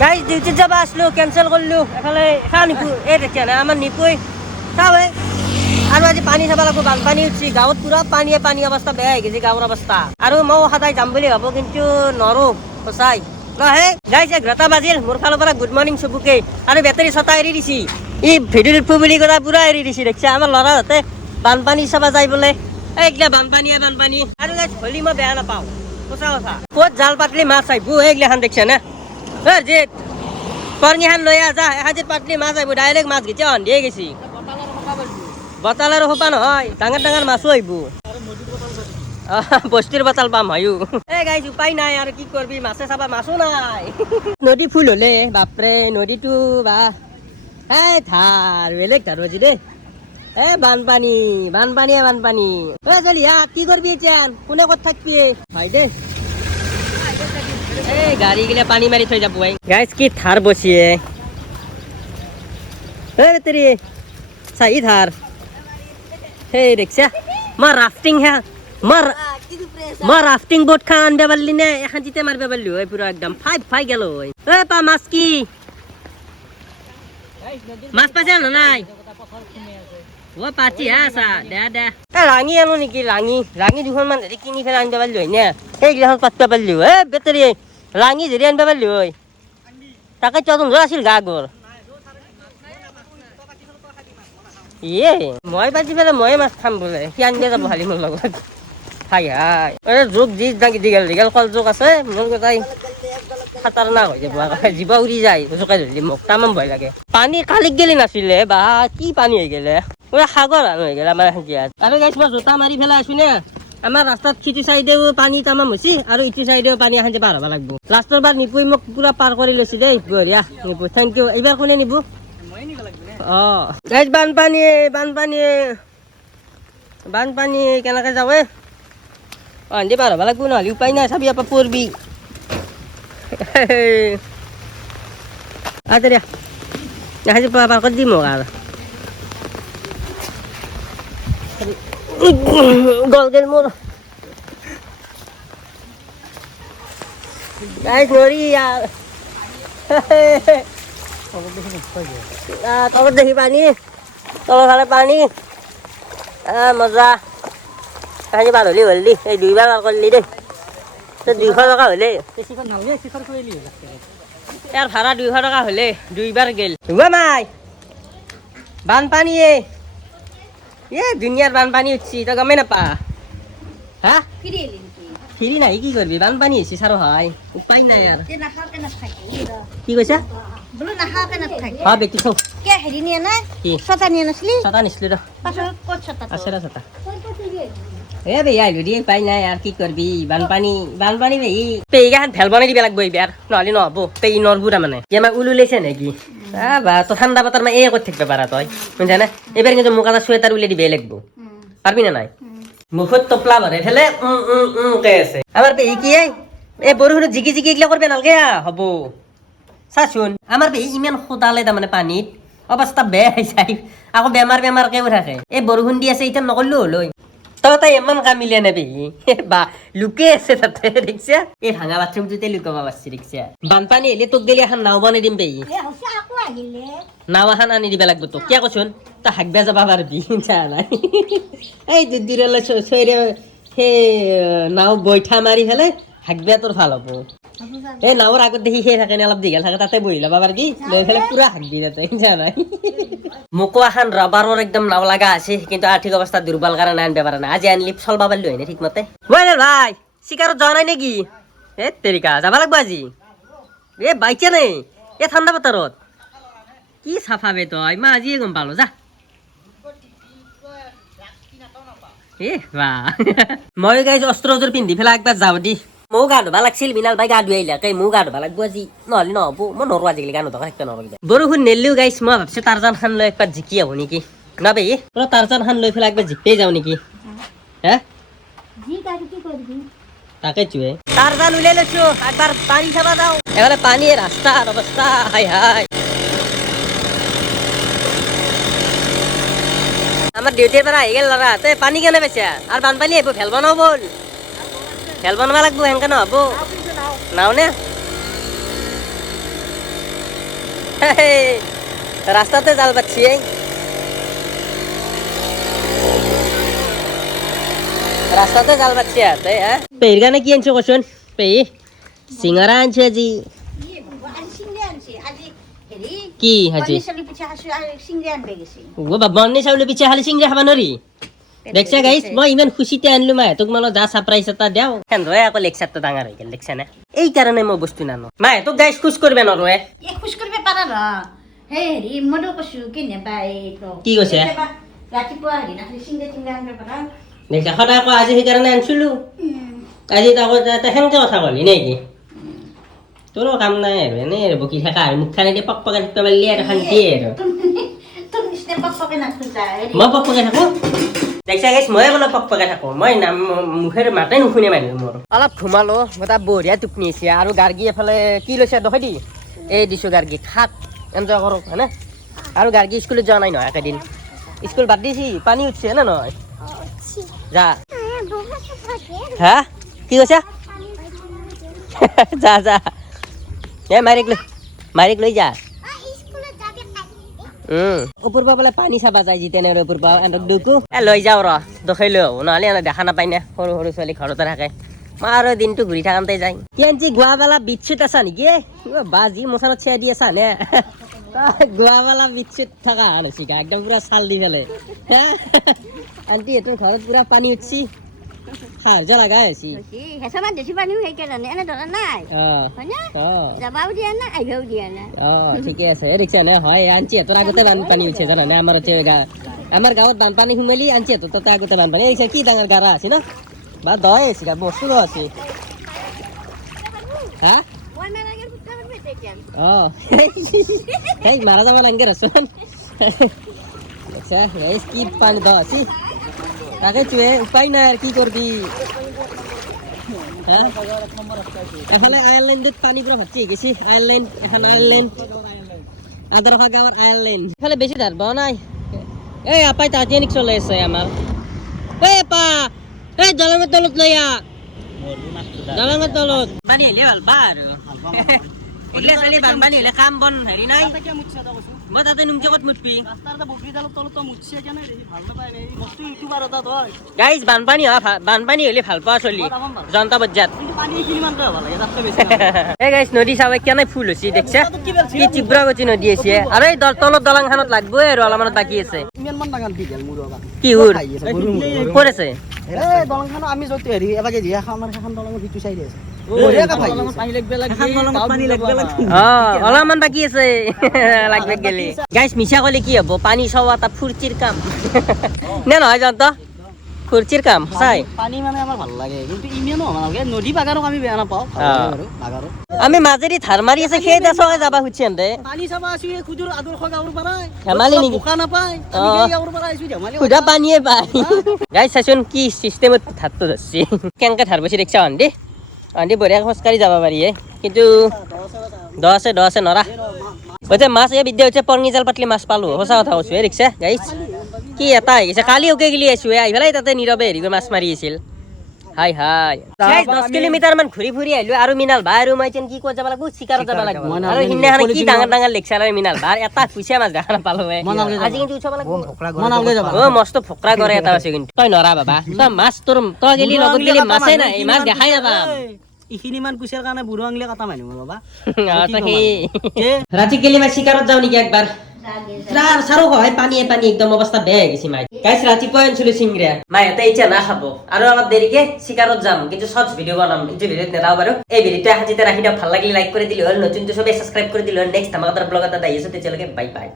guys ডিউটিত যাব আসলো কেনসেল কৰলো এফালে নিপু এই দেখে না আমাৰ নিপুই চাও আৰু আজি পানী চাব লাগিব বানপানী উঠছি গাঁৱত পুৰা পানী অৱস্থা বেয়া হৈ গৈছে গাঁৱৰ অৱস্থা আৰু মই সদায় যাম বুলি ভাবো কিন্তু নৰো সঁচাই নহয় গাইজ 11টা বাজিল মোৰ ফালৰ পৰা গুড মৰ্ণিং চবুকে আৰু বেটাৰী ছটা এৰি দিছি ই ভিডিঅ'ত উঠবো বুলি কথা পুৰা এৰি দিছি দেখিছা আমাৰ ল'ৰাহঁতে বানপানী চাব যায় বোলে এইগিলা বানপানী আৰু গাইজ হলি মই বেয়া নাপাওঁ সঁচা কথা ক'ত জাল পাতলি মাছ আহিব এইগিলাখান দেখিছা না জিত পৰঙিখান লৈ যা এসাঁজত পাতলি মাছ আহিব ডাইৰেক্ট মাছ গেছে সন্ধিয়ে গেছি বতাল আৰু সোপা নহয় ডাঙৰ মাছো আহিব বস্তিৰ বতাল পাম হয়ো এই গাইজ উপায় নাই আৰু কি কৰবি মাছে চাবা মাছো নাই নদী ফুল হলে বাপৰে নদীটো বা এই ধাৰ বেলেগ ধাৰ বাজি দেই এ বানপানী ঐ চলি কি কৰবি এতিয়া কোনে ক'ত থাকবি হয় দেই এই গাড়ী গিলা পানী মাৰি থৈ যাব গাইজ কি ধাৰ বচিয়ে এই বেটাৰী চাহি ধাৰ সেই দেখছা মই ৰাফটিং বোট খান আনবা পাৰলি নে এখন জিতে মাৰিব পাৰলি হয় পুৰা একদম ফাই গেল হয় এ পা মাছ কি মাছ পাইছে না নাই ও পাতি আছা দে ৰাঙি আনো নেকি ৰাঙি দুখনমান হেৰি কিনি পেলাই আনিব পাৰলি হয় নে সেইগিলাখন পাতিব পাৰলি হয় এ বেটাৰী ৰাঙি যদি আনিব পাৰলি হয় তাকে চোন আছিল গা গৰ ইয়ে মই পাতি পেলাই ময়ে মাছ খাম বোলে সি আনিব যাব খালি মোৰ লগত হাই জোক দীঘল কল জোক আছে মোৰ গোটাই খাতাৰ নাক হৈ যাব জীৱ উৰি যায় জোকে ধৰিলে মোক তামাম ভয় লাগে পানী কালিক গেলি নাছিলে বা কি পানী হৈ গেলে পুৰা সাগৰ হৈ গেল আমাৰ ইয়াত আৰু গাইছ মই জোতা মাৰি পেলাই আছো নে আমাৰ ৰাস্তাত সিটো চাইডেও পানী তামাম হৈছে আৰু ইটো চাইডেও পানী এখন পাৰ হ'ব লাগিব লাষ্টৰ বাৰ নিপুই মোক পুৰা পাৰ কৰি লৈছো দেই বঢ়িয়া নিপু থেংক ইউ এইবাৰ কোনে নিব গাইছ বানপানী কেনেকে যাওঁ আন্ধি পাৰ হ'ব লাগিব নহ'লে উপায় নাই চাবি আপা পৰবি দিয়া দেখাইছো পাৰ কৰি দিম মোক আৰু গল গেল মোৰ গাইছ নৰি ইয়াৰ তলত দেখি পানী তলৰ ফালে পানী মজা আজি পাৰ হ'লি হ'ল দেই এই দুইবাৰ পাৰ কৰিলি দেই 200 টকা হ'লে ইয়াৰ ভাড়া 200 টকা হ'লে দুইবাৰ গেল মাই বানপানী দুনিয়াৰ বানপানী উঠছি তই গমেই নাপা হা ফিৰি নাহি কি কৰিবি বানপানী হৈছে ছাৰ হয় উপায় নাই আৰু কি কৈছা বেটি থৌ ছটা নিছিলো আছে ছটা বেয়া আহিলো দেই উপায় নাই আৰু কি কৰিবি বানপানী পেহীগাখান ভেল বনাই দিব লাগিব এইবাৰ নহ'লে নহ'ব পেহী নৰবো তাৰমানে আমাৰ ওলাইছে নেকি বা তই ঠাণ্ডা বতৰ মানে কৰি থাকিব পাৰা তই বুজিছা নে এইবাৰ কিন্তু মোক এটা চুৱেটাৰ উলিয়াই দিবই লাগিব পাৰবি না নাই মুখত টপলা ভৰাই ফেলে কে আছে আমাৰ পেহী কি এই বৰষুণত জিকি এইগিলা কৰিব নালাগে হ'ব চাচোন আমাৰ পেহী ইমান সোতালে তাৰমানে পানীত অৱস্থা বেয়া হৈ যায় আকৌ বেমাৰকেও থাকে এই বৰষুণ দি আছে এতিয়া নকৰিলেও হ'ল তই ইমান কামিলে নে পেহী বা লুকে আছে তাতে দেখিছা এই ভাঙা বাথৰুমটোতে লুকাব পাৰছি দেখিছা বানপানী আহিলে তোক গেলি এখন নাও বনাই দিম পেহী নাও এখন আনি দিব লাগিব তোক কিয় কচোন তই হাগবা যাবা পাৰবি নাই এই দুদিৰলৈ চৈৰে সেই নাও বৈঠা মাৰি ফেলে হাগবা তোৰ ভাল হ'ব এই নাৱৰ আগত দেখি সেই থাকে অলপ দীঘল থাকে তাতে বহি ল'বা পাৰবি লৈ ফেলে পুৰা হাগবি তাতে নাই মোকো এখন ৰবাৰৰ একদম নাও লগা আছে কিন্তু আৰ্থিক অৱস্থা দুৰ্বল কাৰণে আনিব পৰা নাই আজি আনিলি চলবা পাৰিলো হয় ঠিকমতে ভাই চিকাৰত যোৱা নাই নেকি তেৰিকা যাব লাগিব আজি বাইকে নাই ঠাণ্ডা বতৰত কি চাফা বে তই মই আজিয়ে গম পালো যা মই গাইজ অস্ত্ৰযোৰ পিন্ধি পেলাই একবাৰ যাওঁ দি ময়ো গা ধুবা লাগছিল মিনাল ভাই গা ধুই আহিলে ময়ো গা ধুবা লাগব আজি নহ'লে নহ'ব মই নৰো আজিকালি গা নধকা থাকিব নোৱাৰো বৰষুণ নেলিও গাইছ মই ভাবছো টাৰজান খান লৈ একবাৰ জিকি আহো নেকি না বেই টাৰজান খান লৈ পেলাই একবাৰ জিকিয়ে যাওঁ নেকি তাকেইতো টাৰজান উলিয়াই লৈছো একবাৰ পানী চাবা যাওঁ এফালে পানী ৰাস্তাৰ অৱস্থা হাই আমাৰ ডিউটিৰ পৰা আহি গেল ল'ৰা তই পানী কেনে পাইছা আৰু বানপানী আহিব ভেল বনাও বল ভেল বনাব লাগিব সেনেকে নহ'ব নাও নে রাস্তাতে জাল পাচ্ছি রাস্তাতে জাল পাচ্ছি আছে হ্যাঁ পেয়ের গানে কি আনছো কচুন পেয়ে সিঙ্গারা আনছে আজি কি হাজি ও বাবা বন্নি চাউলে পিছে খালি সিংরা খাবা নৰি দেখছা গাইছ মই ইমান খুশিতে আনলো মায়ে তোক মানে যা সারপ্রাইজ এটা দেও হেনরে আকৌ লেকচারটা ডাঙৰ হৈ গেল দেখছা না এই কাৰণে মই বস্তু নানো মায়ে তোক গাইছ খুশ কৰবে নৰৱে এ খুশ কৰবে পাৰা না হে হেৰি মনো কছু কিনে বাই তো কি কৈছে ৰাতিপুৱা হেৰি না সিংগে সিংগে আনবে পাৰা দেখছা সদায় আকৌ আজি সেইকাৰণে আনছিলো আজি তাকো সেনকে কথা কলি নেকি তোৰো কাম নাই আৰু এনে বকি থাকা আৰু মুখখানে দি পক পকাই থাকিব পাৰিলে আৰু শান্তি আৰু তোৰ নিচিনা পকপকে নাখোজা মই পক পকাই থাকো দেখছা গাইছ মই বোলে পক পকাই থাকো মই মুখেৰে মাতে নুশুনে মানুহ মোৰ অলপ ঘুমালো এটা বঢ়িয়া টোপনি আছে আৰু গাৰ্গী এফালে কি লৈছে দেখাই দি এই দিছো গাৰ্গী খাক এনজয় কৰক হয়নে আৰু গাৰ্গী স্কুলত যোৱা নাই নহয় একেদিন স্কুল বাদ দিছি পানী উঠছে নে নহয় যা হা কি কৈছা যা যা এ মাৰিক লৈ যা ওপৰ পৰা বোলে পানী চাবা যায় জিতেনৰ ওপৰ পৰা এনক দুকো লৈ যাওঁ ৰ দখাই লৈ আহো নহ'লে এনে দেখা নাপায় নে সৰু সৰু ছোৱালী ঘৰতে থাকে মই আৰু দিনটো ঘূৰি থাকাতে যায় কেঞ্চি গোৱাবালা বিটচুত আছা নেকি বাজি মোচানত চেয়া দি আছা নে গোৱাবালা বিটচুত থকা হানচিকা একদম পুৰা চাল দি পেলাই আন্টি এইটোৰ ঘৰত পুৰা পানী উঠছি সাহায্য লগা হৈছি হেঁচামান বেছি পানীও সেইকাৰণে এনে ধৰা নাই হয়নে যাবাও দিয়া নাই আহিবও দিয়া নাই ঠিকে আছে দেখিছা নে হয় আঞ্চিহঁতৰ আগতে বানপানী উঠে জানানে আমাৰ গাঁৱত বানপানী সোমালি আঞ্চিহঁতৰ তাতে আগতে বানপানী দেখিছা কি ডাঙৰ গাৰা আছে ন বা দয় আছে বস্তু দ আছে হা সেই মাৰা যাব নাংগে ৰচোন দেখছা কি পানী দ আছে তাকে চুয়ে উপায় নাই আর কি করবি এখানে আয়ারল্যান্ডত পানি পুরো ভাচ্ছি গেছি আয়ারল্যান্ড এখানে আয়ারল্যান্ড আদারখা গাঁৱৰ আয়ারল্যান্ড এখানে বেশি ধারব নাই এই আপাই টাইটানিক চলে আছে আমার এই আপা এই দলঙের তলত লইয়া দলঙের তলত পানি হলে ভাল বা আৰু এগলে চলি বানপানী হলে কাম বন হেৰি নাই মই তাতে নুমকে কত মুতপি গাইজ বানপানী হলে ভাল পোৱা চলি জনতা বজাত এই গাইজ নদী চাবে কেনে ফুল হৈছে দেখছা কি চিব্ৰাগতি নদী আছে আৰু এই তলত দলংখানত লাগবই আৰু অলপমানত বাকী আছে কি হুৰ ক'ত আছে আমি য'ত হেৰি এবাগে দিয়া আমাৰ সেইখন দলঙৰ ভিতু চাইডে আছে অলপমান বাকী আছে লাগবে গেলি গাইছ মিছা কলে কি হব পানী চোৱা এটা ফুৰ্তিৰ কাম নে নহয় জানত ফুৰ্তিৰ কাম সঁচাই পানী মানে আমাৰ ভাল লাগে কিন্তু ইমানো হ'ব নালাগে নদী বাগানক আমি বেয়া নাপাওঁ আমি মাজেদি ধাৰ মাৰি আছে সেই দেশকে যাবা খুজিছে এন্তে পানী চাবা আছো খুজুৰ আদৰ্শ গাঁৱৰ পৰাই ধেমালি নেকি বোকা নাপায় গাঁৱৰ পৰা আহিছো ধেমালি খুদা পানীয়ে পায় গাইছ চাচোন কি চিষ্টেমত ধাৰটো ধৰছি কেনেকে ধাৰ বছি দেখিছা আন্দি আন্দি বঢ়িয়া খোজকাঢ়ি যাব পাৰি কিন্তু দ আছে নৰা বলছে মাছ এই বিদ্যা হচ্ছে পৰঙি জাল পাতলি মাছ পালো সঁচা কথা কৈছো দেখিছা গাইছ কি এটা হৈ গৈছে কালি ওকে গেলি আছো আহি পেলাই তাতে নীৰৱে হেৰি কৰি মাছ মাৰি আছিল হাই 10 কিলোমিটাৰ মান ঘূৰি ফুৰি আহিলো আৰু মিনাল ভাই আৰু মই কি ক'ত যাব লাগিব চিকাৰত যাব লাগিব আৰু সিদিনাখন কি ডাঙৰ লেকচাৰ মিনাল ভাই এটা কুচিয়া মাছ দেখা নাপালো আজি কিন্তু উঠাব লাগিব মস্ত ফকৰা কৰে এটা আছে কিন্তু তই নৰা বাবা তই মাছ তোৰ তই গেলি লগত গেলি মাছে নাই মাছ দেখাই যাবা এইখিনি মান কুচিয়াৰ কাৰণে বুঢ়ো আঙুলি কাটা মাৰিব বাবা ৰাতি গেলি মই চিকাৰত যাওঁ নেকি একবাৰ চাৰো হয় পানী একদম অৱস্থা বেয়া হৈ গৈছে মাই গাইছ ৰাতিপুৱা আনিছিলো চিংৰা মাই এটা এতিয়া নাখাব আৰু অলপ দেৰিকে চিকাৰত যাম কিন্তু শৰ্টছ ভিডিঅ' বনাম ইটো ভিডিঅ'ত নেদাও বাৰু এই ভিডিঅ'টো হাজিতে ৰাখি দিয়ক ভাল লাগিলে লাইক কৰি দিলে হ'ল নতুনটো চবে ছাবস্ক্ৰাইব কৰি দিলে হ'ল নেক্সট আমাৰ ব্লগ এটা আহি আছে তেতিয়ালৈকে বাই বাই